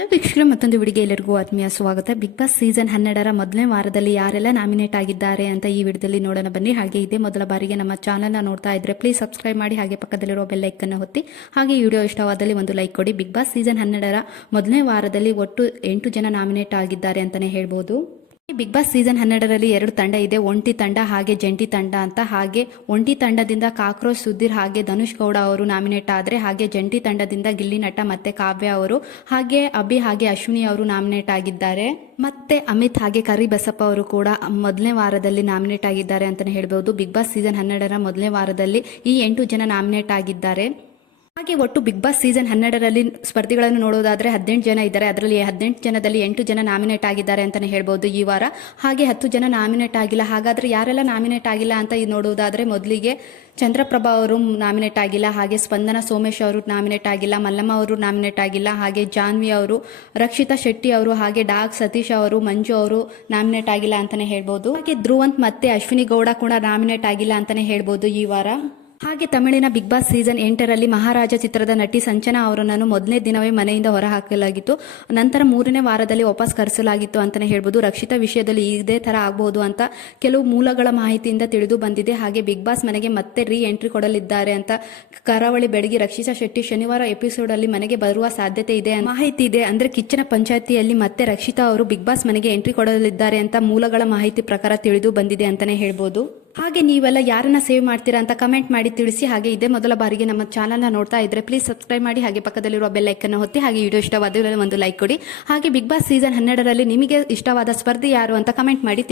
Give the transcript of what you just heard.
Hello ವೀಕ್ಷಕರು ಮತ್ತೊಂದು ವಿಡಿಗೆ ಎಲ್ಲರಿಗೂ ಆತ್ಮೀಯ ಸ್ವಾಗತ. ಬಿಗ್ ಬಾಸ್ ಸೀಸನ್ ಹನ್ನೆರಡರ ಮೊದಲನೇ ವಾರದಲ್ಲಿ ಯಾರೆಲ್ಲ ನಾಮಿನೇಟ್ ಆಗಿದ್ದಾರೆ ಅಂತ ಈ ವಿಡಿಯೋದಲ್ಲಿ ನೋಡೋಣ ಬನ್ನಿ. ಹಾಗೆ ಇದೇ ಮೊದಲ ಬಾರಿಗೆ ನಮ್ಮ ಚಾನಲ್ನ ನೋಡ್ತಾ ಇದ್ರೆ ಪ್ಲೀಸ್ ಸಬ್ಸ್ಕ್ರೈಬ್ ಮಾಡಿ, ಹಾಗೆ ಪಕ್ಕದಲ್ಲಿರೋ ಬೆಲ್ಲೈಕನ್ನು ಹೊತ್ತಿ ಹಾಗೆ ವಿಡಿಯೋ ಇಷ್ಟವಾದಲ್ಲಿ ಒಂದು ಲೈಕ್ ಕೊಡಿ. ಬಿಗ್ ಬಾಸ್ ಸೀಸನ್ ಹನ್ನೆರಡರ ಮೊದಲನೇ ವಾರದಲ್ಲಿ ಒಟ್ಟು ಎಂಟು ಜನ ನಾಮಿನೇಟ್ ಆಗಿದ್ದಾರೆ ಅಂತಲೇ ಹೇಳ್ಬೋದು. ಬಿಗ್ ಬಾಸ್ ಸೀಸನ್ ಹನ್ನೆರಡರಲ್ಲಿ ಎರಡು ತಂಡ ಇದೆ. ಒಂಟಿ ತಂಡ ಹಾಗೆ ಜಂಟಿ ತಂಡ ಅಂತ. ಹಾಗೆ ಒಂಟಿ ತಂಡದಿಂದ ಕಾಕ್ರೋಚ್ ಸುಧೀರ್ ಹಾಗೆ ಧನುಷ್ ಗೌಡ ಅವರು ನಾಮಿನೇಟ್ ಆದರೆ ಹಾಗೆ ಜಂಟಿ ತಂಡದಿಂದ ಗಿಲ್ಲಿ ನಟ ಮತ್ತೆ ಕಾವ್ಯ ಅವರು ಹಾಗೆ ಅಭಿ ಹಾಗೆ ಅಶ್ವಿನಿ ಅವರು ನಾಮಿನೇಟ್ ಆಗಿದ್ದಾರೆ. ಮತ್ತೆ ಅಮಿತ್ ಹಾಗೆ ಕರಿ ಬಸಪ್ಪ ಅವರು ಕೂಡ ಮೊದಲನೇ ವಾರದಲ್ಲಿ ನಾಮಿನೇಟ್ ಆಗಿದ್ದಾರೆ ಅಂತಲೇ ಹೇಳ್ಬೋದು. ಬಿಗ್ ಬಾಸ್ ಸೀಸನ್ ಹನ್ನೆರಡರ ಮೊದಲನೇ ವಾರದಲ್ಲಿ ಈ ಎಂಟು ಜನ ನಾಮಿನೇಟ್ ಆಗಿದ್ದಾರೆ. ಹಾಗೆ ಒಟ್ಟು ಬಿಗ್ ಬಾಸ್ ಸೀಸನ್ ಹನ್ನೆರಡರಲ್ಲಿ ಸ್ಪರ್ಧಿಗಳನ್ನು ನೋಡೋದಾದ್ರೆ ಹದಿನೆಂಟು ಜನ ಇದ್ದಾರೆ. ಅದರಲ್ಲಿ ಹದಿನೆಂಟು ಜನದಲ್ಲಿ ಎಂಟು ಜನ ನಾಮಿನೇಟ್ ಆಗಿದ್ದಾರೆ ಅಂತಲೇ ಹೇಳ್ಬೋದು ಈ ವಾರ. ಹಾಗೆ ಹತ್ತು ಜನ ನಾಮಿನೇಟ್ ಆಗಿಲ್ಲ. ಹಾಗಾದ್ರೆ ಯಾರೆಲ್ಲ ನಾಮಿನೇಟ್ ಆಗಿಲ್ಲ ಅಂತ ನೋಡುವುದಾದ್ರೆ ಮೊದಲಿಗೆ ಚಂದ್ರಪ್ರಭಾ ಅವರು ನಾಮಿನೇಟ್ ಆಗಿಲ್ಲ. ಹಾಗೆ ಸ್ಪಂದನ ಸೋಮೇಶ್ ಅವರು ನಾಮಿನೇಟ್ ಆಗಿಲ್ಲ. ಮಲ್ಲಮ್ಮ ಅವರು ನಾಮಿನೇಟ್ ಆಗಿಲ್ಲ. ಹಾಗೆ ಜಾನ್ವಿ ಅವರು, ರಕ್ಷಿತಾ ಶೆಟ್ಟಿ ಅವರು, ಹಾಗೆ ಡಾಗ್ ಸತೀಶ್ ಅವರು, ಮಂಜು ಅವರು ನಾಮಿನೇಟ್ ಆಗಿಲ್ಲ ಅಂತಾನೆ ಹೇಳ್ಬೋದು. ಹಾಗೆ ಧ್ರುವಂತ್ ಮತ್ತೆ ಅಶ್ವಿನಿ ಗೌಡ ಕೂಡ ನಾಮಿನೇಟ್ ಆಗಿಲ್ಲ ಅಂತಾನೆ ಹೇಳ್ಬೋದು ಈ ವಾರ. ಹಾಗೆ ತಮಿಳಿನ ಬಿಗ್ ಬಾಸ್ ಸೀಸನ್ ಎಂಟರಲ್ಲಿ ಮಹಾರಾಜ ಚಿತ್ರದ ನಟಿ ಸಂಚನಾ ಅವರನ್ನು ಮೊದಲನೇ ದಿನವೇ ಮನೆಯಿಂದ ಹೊರಹಾಕಲಾಗಿತ್ತು. ನಂತರ ಮೂರನೇ ವಾರದಲ್ಲಿ ವಾಪಸ್ ಕರೆಸಲಾಗಿತ್ತು ಅಂತಲೇ ಹೇಳ್ಬೋದು. ರಕ್ಷಿತಾ ವಿಷಯದಲ್ಲಿ ಇದೇ ಥರ ಆಗಬಹುದು ಅಂತ ಕೆಲವು ಮೂಲಗಳ ಮಾಹಿತಿಯಿಂದ ತಿಳಿದು ಬಂದಿದೆ. ಹಾಗೆ ಬಿಗ್ ಬಾಸ್ ಮನೆಗೆ ಮತ್ತೆ ರೀ ಎಂಟ್ರಿ ಕೊಡಲಿದ್ದಾರೆ ಅಂತ ಕರಾವಳಿ ಬೆಳಗ್ಗೆ ರಕ್ಷಿತಾ ಶೆಟ್ಟಿ ಶನಿವಾರ ಎಪಿಸೋಡ್ ಅಲ್ಲಿ ಮನೆಗೆ ಬರುವ ಸಾಧ್ಯತೆ ಇದೆ ಮಾಹಿತಿ ಇದೆ. ಅಂದ್ರೆ ಕಿಚ್ಚನ ಪಂಚಾಯತಿಯಲ್ಲಿ ಮತ್ತೆ ರಕ್ಷಿತಾ ಅವರು ಬಿಗ್ ಬಾಸ್ ಮನೆಗೆ ಎಂಟ್ರಿ ಕೊಡಲಿದ್ದಾರೆ ಅಂತ ಮೂಲಗಳ ಮಾಹಿತಿ ಪ್ರಕಾರ ತಿಳಿದು ಬಂದಿದೆ ಅಂತಾನೆ ಹೇಳ್ಬೋದು. ಹಾಗೆ ನೀವೆಲ್ಲ ಯಾರನ್ನ ಸೇವ್ ಮಾಡ್ತೀರಾ ಅಂತ ಕಮೆಂಟ್ ಮಾಡಿ ತಿಳಿಸಿ, ಹಾಗೆ ಇದೇ ಮೊದಲ ಬಾರಿಗೆ ನಮ್ಮ ಚಾನಲ್ನ ನೋಡ್ತಾ ಇದ್ರೆ ಪ್ಲೀಸ್ ಸಬ್ಸ್ಕ್ರೈಬ್ ಮಾಡಿ, ಹಾಗೆ ಪಕ್ಕದಲ್ಲಿರುವ ಬೆಲ್ ಐಕನ್ನ ಹೊತ್ತಿ ಹಾಗೆ ವಿಡಿಯೋ ಇಷ್ಟವಾದ ಒಂದು ಲೈಕ್ ಕೊಡಿ. ಹಾಗೆ ಬಿಗ್ ಬಾಸ್ ಸೀಸನ್ ಹನ್ನೆರಡರಲ್ಲಿ ನಿಮಗೆ ಇಷ್ಟವಾದ ಸ್ಪರ್ಧಿ ಯಾರು ಅಂತ ಕಮೆಂಟ್ ಮಾಡಿ